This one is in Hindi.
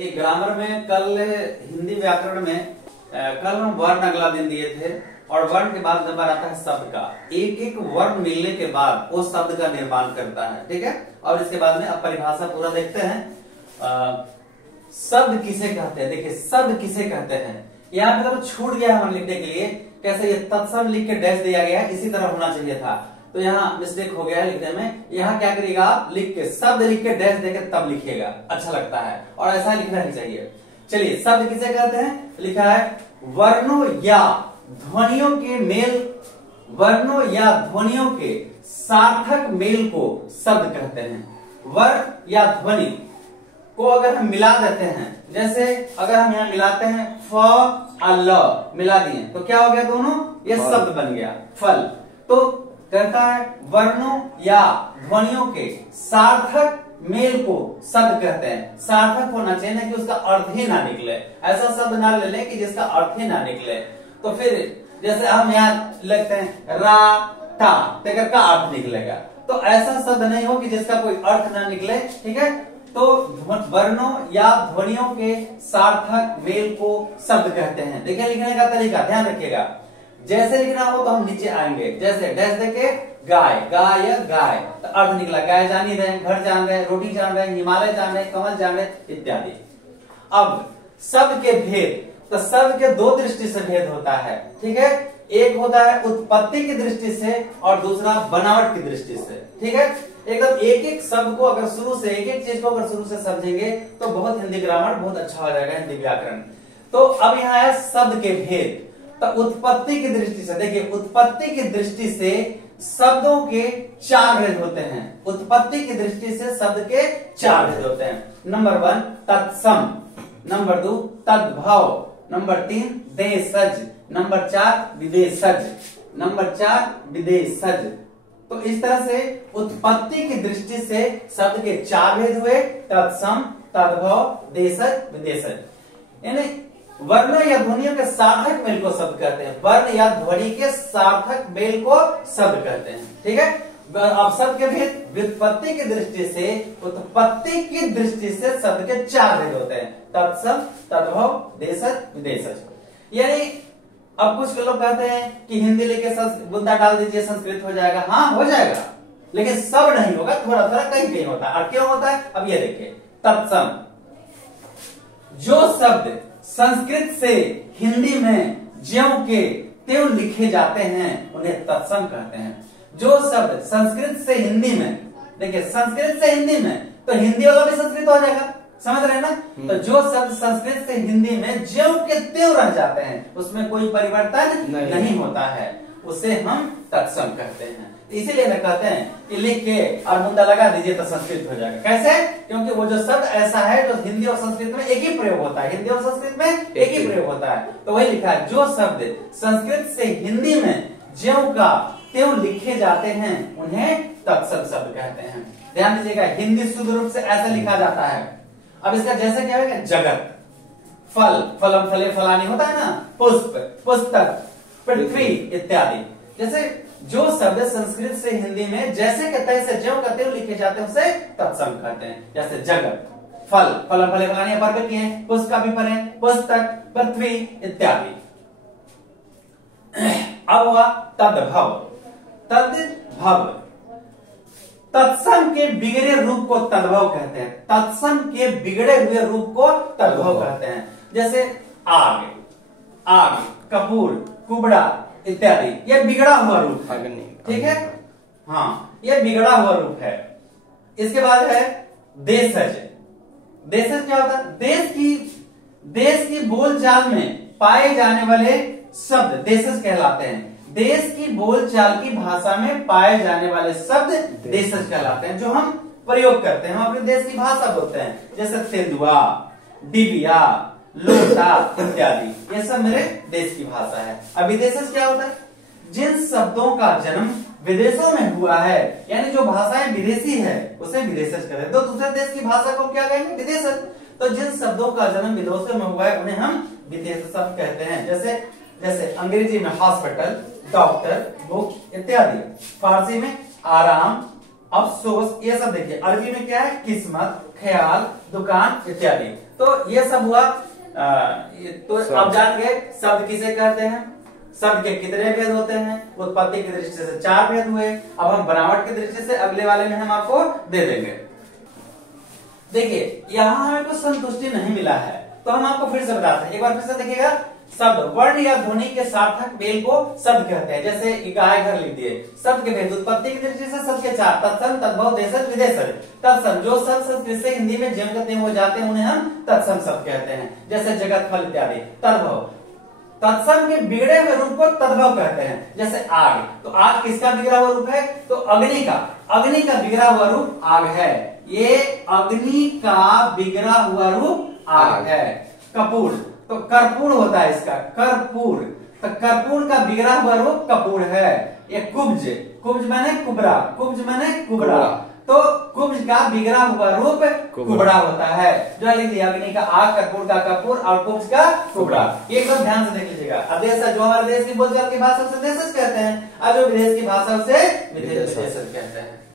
ये ग्रामर में कल हिंदी व्याकरण में कल हम वर्ण अगला दिन दिए थे और वर्ण के बाद नंबर आता है शब्द का। एक एक वर्ण मिलने के बाद वो शब्द का निर्माण करता है, ठीक है। और इसके बाद में अब परिभाषा पूरा देखते हैं। शब्द किसे कहते हैं, देखिए शब्द किसे कहते हैं। यहाँ पे तो छूट गया है लिखने के लिए, कैसे ये तत्सम लिख के डैश दिया गया है, इसी तरह होना चाहिए था, तो यहाँ मिस्टेक हो गया है लिखने में। यहाँ क्या करिएगा आप लिख के शब्द लिख के डैश देके तब लिखिएगा, अच्छा लगता है और ऐसा लिखना ही चाहिए। चलिए शब्द किसे कहते हैं, लिखा है वर्णों या ध्वनियों के मेल, वर्णों या ध्वनियों के सार्थक मेल को शब्द कहते हैं। वर्ण या ध्वनि को अगर हम मिला देते हैं, जैसे अगर हम यहाँ मिलाते हैं फ और ल मिला दिए तो क्या हो गया, दोनों ये शब्द बन गया फल। तो कहता है वर्णों या ध्वनियों के सार्थक मेल को शब्द कहते हैं। सार्थक होना चाहिए ना कि उसका अर्थ ही ना निकले, ऐसा शब्द ना ले लें कि जिसका अर्थ ही ना निकले। तो फिर जैसे हम यहाँ लिखते हैं रा टा, तेकर का अर्थ निकलेगा, तो ऐसा शब्द नहीं हो कि जिसका कोई अर्थ ना निकले, ठीक है। तो वर्णों या ध्वनियों के सार्थक मेल को शब्द कहते हैं। देखिए लिखने का तरीका ध्यान रखिएगा, जैसे लिखना हो तो हम नीचे आएंगे, जैसे डैश देके गाय, गाय गाय, तो अर्थ निकला गाय जान ही रहे, घर जान रहे, रोटी जान रहे, हिमालय जान रहे, कमल जान रहे इत्यादि। अब शब्द के भेद, तो शब्द के दो दृष्टि से भेद होता है, ठीक है। एक होता है उत्पत्ति की दृष्टि से और दूसरा बनावट की दृष्टि से, ठीक है। एकदम एक एक शब्द को अगर शुरू से एक एक चीज को अगर शुरू से समझेंगे तो बहुत हिंदी ग्रामर बहुत अच्छा हो जाएगा, हिंदी व्याकरण। तो अब यहाँ है शब्द के भेद। तो उत्पत्ति की दृष्टि से देखिए, उत्पत्ति की दृष्टि से शब्दों के चार भेद होते हैं। उत्पत्ति की दृष्टि से शब्द के चार भेद होते हैं। नंबर 1 तत्सम, नंबर 2 तद्भव, नंबर 3 देशज, नंबर 4 विदेशज, नंबर 4 विदेशज। तो इस तरह से उत्पत्ति की दृष्टि से शब्द के चार भेद हुए, तत्सम, तद्भव, देशज, विदेशज। यानी वर्ण या ध्वनियों के सार्थक मेल को शब्द कहते हैं। वर्ण या ध्वनि के सार्थक मेल को शब्द कहते हैं, ठीक है। अब शब्द के भेद, व्युत्पत्ति की दृष्टि से, उत्पत्ति की दृष्टि से शब्द के चार भेद होते हैं, तत्सम, तद्भव, देशज, विदेशज। यानी अब कुछ लोग कहते हैं कि हिंदी लेके बुंदा डाल दीजिए संस्कृत हो जाएगा। हाँ हो जाएगा, लेकिन सब नहीं होगा, थोड़ा थोड़ा कहीं कहीं होता है। और क्यों होता है, अब ये देखिए तत्सम, जो शब्द संस्कृत से हिंदी में ज्यों के त्यों लिखे जाते हैं उन्हें तत्सम कहते हैं। जो शब्द संस्कृत से हिंदी में, देखिए संस्कृत से हिंदी में, तो हिंदी वाला भी संस्कृत हो जाएगा, समझ रहे हैं ना। तो जो शब्द संस्कृत से हिंदी में ज्यों के त्यों रह जाते हैं, उसमें कोई परिवर्तन नहीं होता है, उसे हम तत्सम कहते हैं। इसीलिए ना कहते हैं कि लिख के और मुद्दा लगा दीजिए तो संस्कृत हो जाएगा। कैसे, क्योंकि वो जो शब्द ऐसा है जो हिंदी और संस्कृत में एक ही प्रयोग होता है, हिंदी और संस्कृत में एक ही प्रयोग होता है। तो वही लिखा है, जो शब्द संस्कृत से हिंदी में ज्यों का त्यों लिखे जाते हैं उन्हें तत्सम शब्द कहते हैं। ध्यान दीजिएगा, हिंदी शुद्ध रूप से ऐसा लिखा जाता है। अब इसका जैसे क्या होगा, जगत, फल, फलम फले फलानी होता है ना, पुष्प, पुस्तक, पृथ्वी इत्यादि। जैसे जो शब्द संस्कृत से हिंदी में जैसे के तैसे ज्यों का त्यों लिखे जाते हैं उसे तत्सम कहते हैं। जैसे जगत, फल, फलम फले फलानी पर किए, पुष्प का भी पढ़े, पुस्तक, पृथ्वी इत्यादि। अब हुआ तद्भव, तद्भव, तत्सम के बिगड़े रूप को तद्भव कहते हैं। तत्सम के बिगड़े हुए रूप को तद्भव कहते हैं। जैसे आग, आग, कपूर, कुबड़ा इत्यादि, यह बिगड़ा हुआ रूप है, ठीक है। हाँ, यह बिगड़ा हुआ रूप है। इसके बाद है देशज। देशज क्या होता है, देश की बोलचाल में पाए जाने वाले शब्द देशज कहलाते हैं। देश की बोलचाल की भाषा में पाए जाने वाले शब्द देशज कहलाते हैं, जो हम प्रयोग करते हैं, हम अपने देश की भाषा बोलते हैं। जैसे तेंदुआ, डिबिया, लोटा इत्यादि, ये सब मेरे देश की भाषा है। अब विदेशज क्या होता है, जिन शब्दों का जन्म विदेशों में हुआ है, यानी जो भाषाएं विदेशी है उसे विदेशज कहते हैं। तो दूसरे देश की भाषा को क्या कहेंगे, विदेशज। तो जिन शब्दों का जन्म विदेशों में हुआ है उन्हें हम विदेशी शब्द कहते हैं। जैसे अंग्रेजी में हॉस्पिटल, डॉक्टर, बुक इत्यादि। फारसी में आराम, अफसोस, ये सब देखिए। अरबी में क्या है, किस्मत, ख्याल, दुकान इत्यादि। तो ये सब हुआ। तो अब जान गए शब्द किसे कहते हैं, शब्द के कितने भेद होते हैं। उत्पत्ति की दृष्टि से 4 भेद हुए। अब हम बनावट की दृष्टि से अगले वाले में हम आपको दे देंगे। देखिए यहाँ हमें कुछ संतुष्टि नहीं मिला है, तो हम आपको फिर से बताते हैं। एक बार फिर से देखिएगा, शब्द वर्ण या ध्वनि के सार्थक मेल को शब्द कहते हैं। जैसे गाय घर लिख दिए, शब्द के भेद उत्पत्ति की दृष्टि से शब्द के 4, तत्सम, तद्भव, देशज, विदेशज। तत्सम जो शब्द संस्कृत से हिंदी में ज्यों के हो जाते हैं उन्हें हम तत्सम शब्द कहते हैं, जैसे जगत, फल इत्यादि। तद्भव, तत्सम के बिगड़े हुए रूप को तद्भव कहते हैं, जैसे आग। तो आग किसका बिगड़ा हुआ रूप है, तो अग्नि का, अग्नि का बिगड़ा हुआ रूप आग है। ये अग्नि का बिगड़ा हुआ रूप आग है। कपूर, तो कर्पूर होता है इसका, कर्पूर, तो कर्पूर का बिगड़ा हुआ रूप कपूर है। ये कुब्ज, कुब्ज माने कुबरा, कुब्ज माने कुबरा, तो कुब्ज का बिगड़ा हुआ रूप कुबड़ा होता है। जो लिख दिया, अग्नि का आग, कर्पूर का कपूर और कुब्ज का कुबड़ा। ये एकदम ध्यान से देख लीजिएगा। अदेश जो हमारे देश की बोलचाल की भाषा से देशज कहते हैं, और जो विदेश की भाषा से विदेशज कहते हैं।